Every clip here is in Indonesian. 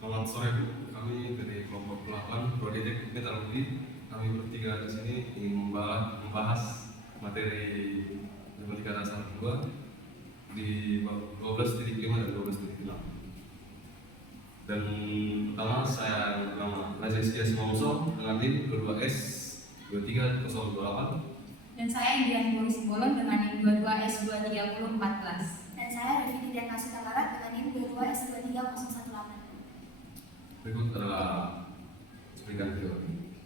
Selamat sore Bu, kami dari kelompok 8 Prodi Teknik Metalurgi. Kami bertiga di sini ingin membahas materi matematika dasar 2 di 12.5 dan 12.6. Dan pertama saya bernama Najib Sekias Mamuso dengan NIM 22S 23028. Dan saya Indian Boris Simbolon dengan NIM 22S 23014. Dan saya Reviti Dian Kasita Barat dengan NIM 22S 23018. Berikut adalah explikan teori.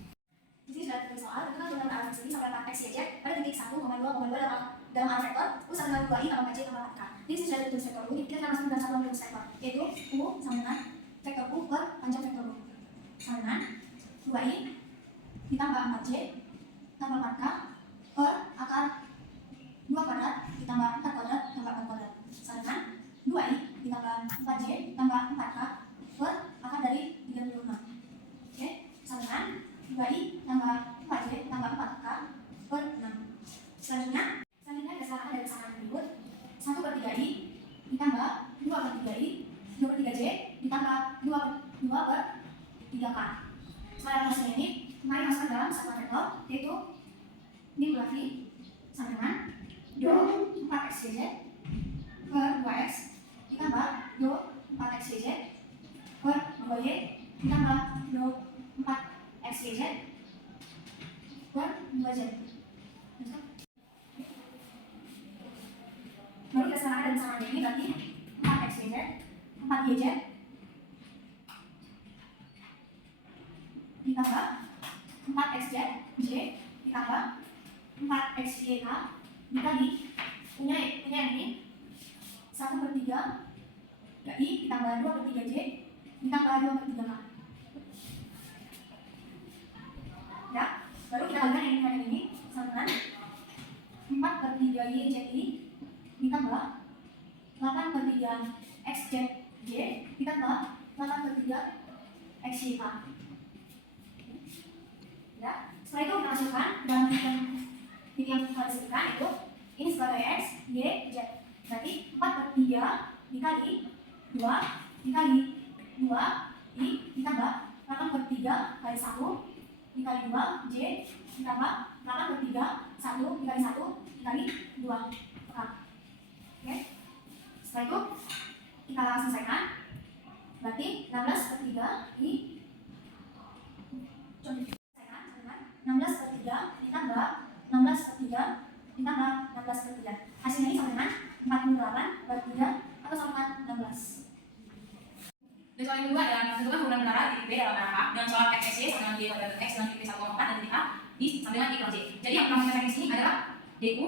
Di sini sudah tertulis soal, itu kan dengan arah sini sampai 4x y pada titik 1, 2, dalam arah vektor U sama dengan 2i tambah 4j tambah 4k. Di sini sudah tertulis vektor U, kita akan langsung dengan satu rumus vektor, yaitu U sama dengan vektor U per panjang vektor U sama dengan 2i ditambah 4j tambah 4k per akar 2 kuadrat ditambah 4 kuadrat tambah 4 kuadrat sama dengan 2i ditambah 4j tambah 4k per akar dari 36. Oke, sama dengan 2i tambah 4j tambah 4k per 6. Selanjutnya berdasarkan dari pasangan berikut 1/3i ditambah 2/3i 2/3j ditambah 2 per 3k. Sekarang hasilnya ini mari masukkan dalam satuan vektor, yaitu ini berarti sama dengan 4xyz per 2x ditambah 4xyz per 2y ditambah 4xyz per 2z. Lalu berdasarkan dan sama ini berarti 4xyz 4yz ditambah 4xz j ditambah 4xyk dikali punya yang ini 1/3 i ditambah 2/3j ditambah 2/3k. Ya, baru kita kalikan yang ini sama dengan 4/3yzi ditambah 8/3xzj ditambah 8/3xyk. Ya, setelah itu kita masukkan dalam titik yang kita disebutkan itu ini sebagai x, y, z. Berarti 4/3 dikali 2 dikali 2i ditambah 8/3 kali 1 dikali 2 j ditambah 8/3 1 dikali 1 dikali 2 k. Oke, setelah itu kita selesaikan. Berarti 16/3 i 16/3 ditambah 16/3 ditambah 16/3. Hasilnya ini sama dengan 48/3 atau sama dengan 16. Dan soal yang kedua adalah menentukan hubungan menara titik B dalam arah A dengan soal fxy sama dengan y kuadrat x dengan titik 1,4 dan titik A di sama dengan i kuadrat j. Jadi yang pertama kita cari di sini adalah du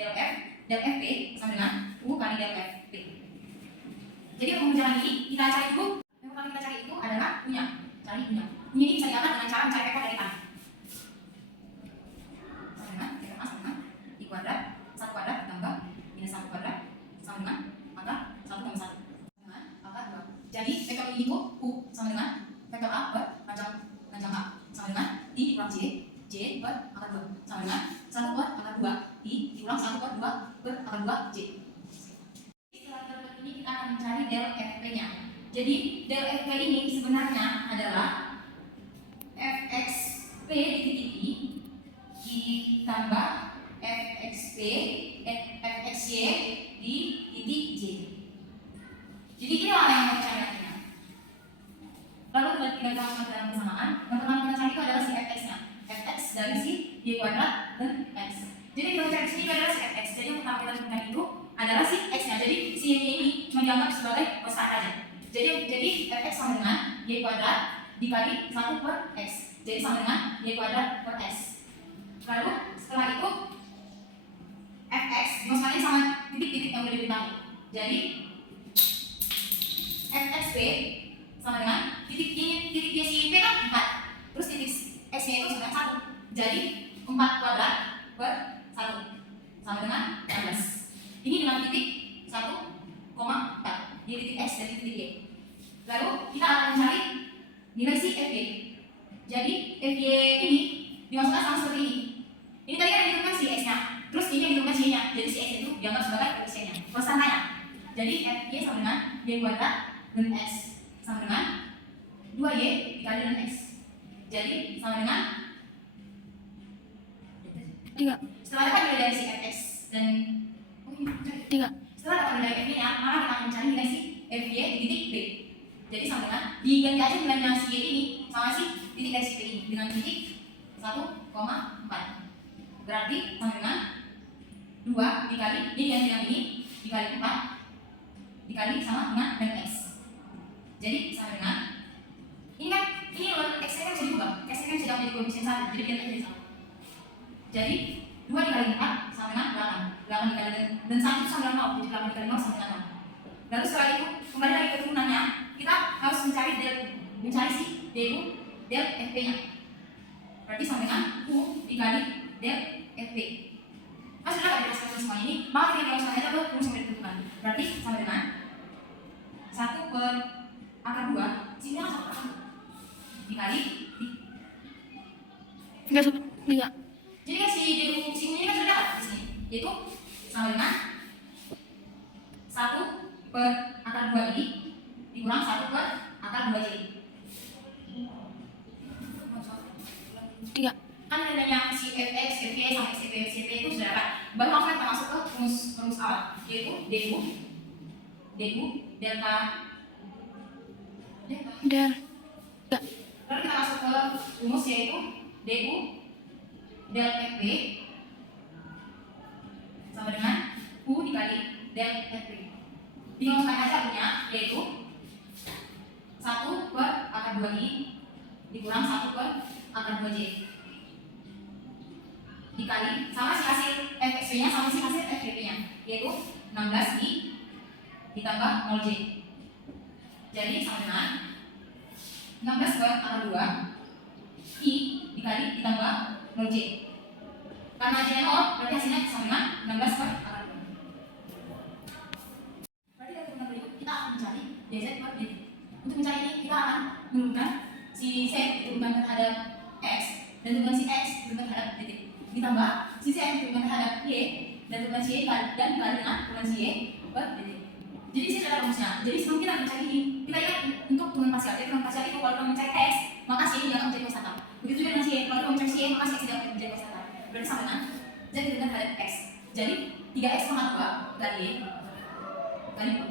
del f del fp sama dengan u kali del fp. Jadi untuk menunjukkan ini kita cari dulu. Yang pertama kita cari itu adalah u-nya. Cari u-nya. U-nya ini bisa didapat dengan cara mencari vektor dari tanah. Sama dengan vektor A sama dengan i kuadrat 1 kuadrat ditambah minus 1 kuadrat sama dengan akar 1 tambah 1 dengan akar 2. Jadi vektor ini itu u sama dengan vektor A per panjang A sama dengan i dikurang j per akar 2 sama dengan 1 per akar 2 i dikurang 1 per 2 per akar 2 j. Setelah kita dapat ini kita akan mencari del fp-nya. Jadi del fp ini sebenarnya adalah fxp di titik i ditambah fxy di titik j. Jadi inilah yang mau cari nantinya. Lalu kita masukkan dalam persamaan. Yang pertama kita cari itu adalah si fx-nya. Fx dari si y kuadrat dan x. Jadi kita cari sini adalah si fx. Jadi yang pertama kita temukan itu adalah si x-nya. Jadi si y ini cuma dianggap sebagai kosak saja. Jadi fx sama dengan y kuadrat dikali 1 per x. Jadi sama dengan y kuadrat per x. Lalu setelah itu fx dimasukkan sama titik-titik yang udah diberitahu. Jadi fxp sama dengan titik y si p kan 4. Terus titik x-nya itu sama dengan 1. Jadi 4 kuadrat per 1 sama dengan 16. Ini dengan titik 1,4. Ini titik x dan titik y. Lalu kita akan mencari nilai si fy. Jadi fy ini dimasukkan sama seperti ini. Ini tadi kan ditentukan si x-nya. Terus ini yang ditentukan si y-nya. Jadi si x itu dianggap sebagai koefisiennya. Konstantanya. Jadi fy sama dengan y kuadrat dan x sama dengan 2y dikali dengan x. Jadi sama dengan 3. setelah dapat nilai dari si fx dan 3. setelah dapat nilai f nya, maka kita akan mencari nilai si fy di titik b. Jadi sama dengan diganti aja nilainya si y ini sama si titik dari si b ini dengan titik 1,4. Berarti sama dengan 2 dikali ini diganti dengan ini dikali 4 dikali sama dengan ln x. Jadi sama dengan ini kan ini ln x nya kan bisa diubah, x nya kan bisa menjadi koefisien 1, jadi dia jadi 1. Jadi 2 dikali 4 sama dengan 8. 8 dikali dan 1 itu sama dengan 0, jadi 8 dikali 0 sama dengan 0. Lalu setelah itu kembali lagi ke turunannya, kita harus mencari si d itu del fp nya. Berarti sama dengan u dikali del fp. Mas sudah ada jelaskan semua ini, maka kita kalau semuanya itu rumus yang ditentukan. Berarti sama dengan 1 per akar 2 sini kan 1 per akar dikali Enggak sama 3. jadi kan si du sini ini kan sudah ada di sini, yaitu sama dengan 1 per akar 2 ini dikurang 1 per akar 2 j. 3. Kan nilainya si fx, fy sama xp, xp itu sudah dapat. Baru langsung kita masuk ke rumus awal, yaitu du delta Del. 3. Lalu kita masuk ke rumus yaitu du del fp sama dengan u dikali del fp. Dimasukkan aja punya yaitu 1 per akar 2 i dikurang 1 per akar 2j dikali sama si hasil fxp nya sama si hasil fp nya yaitu 16i ditambah 0j. Jadi sama dengan 16 per akar 2 i dikali ditambah 0j. Karena j nya 0 berarti hasilnya sama dengan 16 per akar 2. Berarti dari turungan berikut kita akan mencari dz per dt. Untuk mencari ini kita akan menurunkan si z diturunkan terhadap x dan turunkan si x diturunkan terhadap dt. Ditambah si z diturunkan terhadap y dan turunkan si y dan dikali dengan turunkan si y per dt. Jadi ini adalah rumusnya. Jadi sebelum kita mencari ini, kita ingat untuk turun parsial. Jadi turun parsial itu kalau kita mencari x, maka si y tidak akan menjadi konstanta. Begitu juga dengan si y. Kalau kita mencari si y, maka si x tidak akan menjadi konstanta. Berarti sama dengan z diturunkan terhadap x. Jadi 3x pangkat 2 kali y kali 2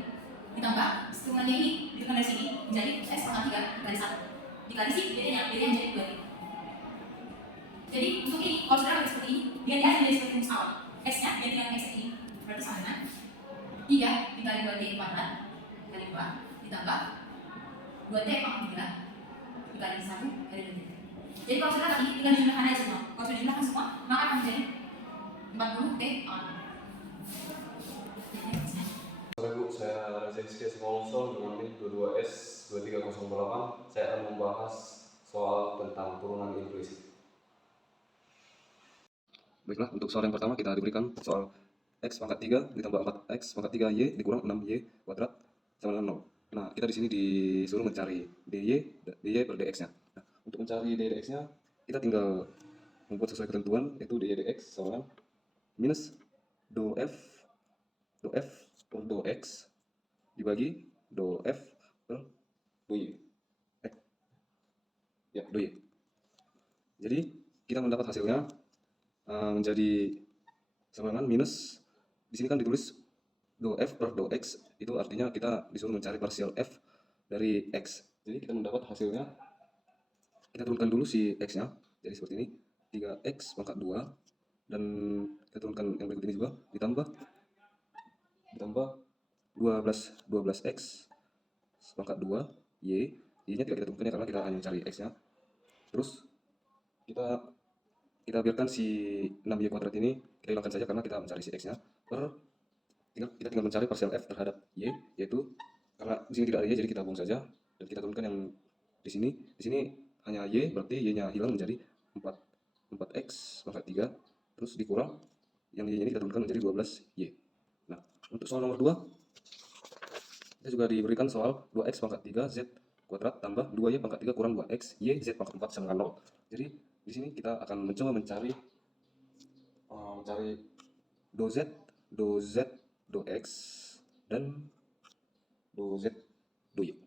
ditambah hitungannya ini diturunkan dari sini menjadi x pangkat 3 kali 1 dikali si dt-nya menjadi 2. Jadi untuk ini kalau sudah ada seperti ini, diganti aja dari seperti rumus awal. X-nya ganti dengan x ini. Berarti sama dengan 3 dikali 2t kuadrat kali 2 ditambah 2t pangkat 3 dikali 1 kali 2t. Jadi kalau sudah tadi tinggal dijumlahkan aja semua. Kalau sudah dijumlahkan semua, maka akan menjadi 40t pangkat 2. Assalamualaikum, saya Rizky Sekolso dengan NIM 22S2308. Saya akan membahas soal tentang turunan implisit. Baiklah, untuk soal yang pertama kita diberikan soal x pangkat 3 ditambah 4x pangkat 3y dikurang 6y kuadrat sama dengan 0. Nah, kita di sini disuruh mencari dy per dx-nya. Nah, untuk mencari dy dx-nya, kita tinggal membuat sesuai ketentuan, yaitu dy dx sama dengan minus do f per do x dibagi do f per do y. Do y. Jadi, kita mendapat hasilnya menjadi sama dengan minus, di sini kan ditulis do f per do x, itu artinya kita disuruh mencari parsial f dari x. Jadi kita mendapat hasilnya, kita turunkan dulu si x nya, jadi seperti ini 3x pangkat 2 dan kita turunkan yang berikut ini juga ditambah 12x pangkat 2 y nya tidak kita turunkan ya karena kita hanya mencari x nya. Terus kita biarkan si 6y kuadrat ini kita hilangkan saja karena kita mencari si x nya kita tinggal mencari parsial f terhadap y, yaitu karena di sini tidak ada y jadi kita buang saja dan kita turunkan yang di sini hanya y, berarti y nya hilang menjadi 4x pangkat 3 terus dikurang yang y ini kita turunkan menjadi 12y. Nah, untuk soal nomor 2 kita juga diberikan soal 2x pangkat 3 z kuadrat tambah 2y pangkat 3 kurang 2x y z pangkat 4 sama dengan 0. Jadi di sini kita akan mencoba mencari do z, do x dan do z, do y.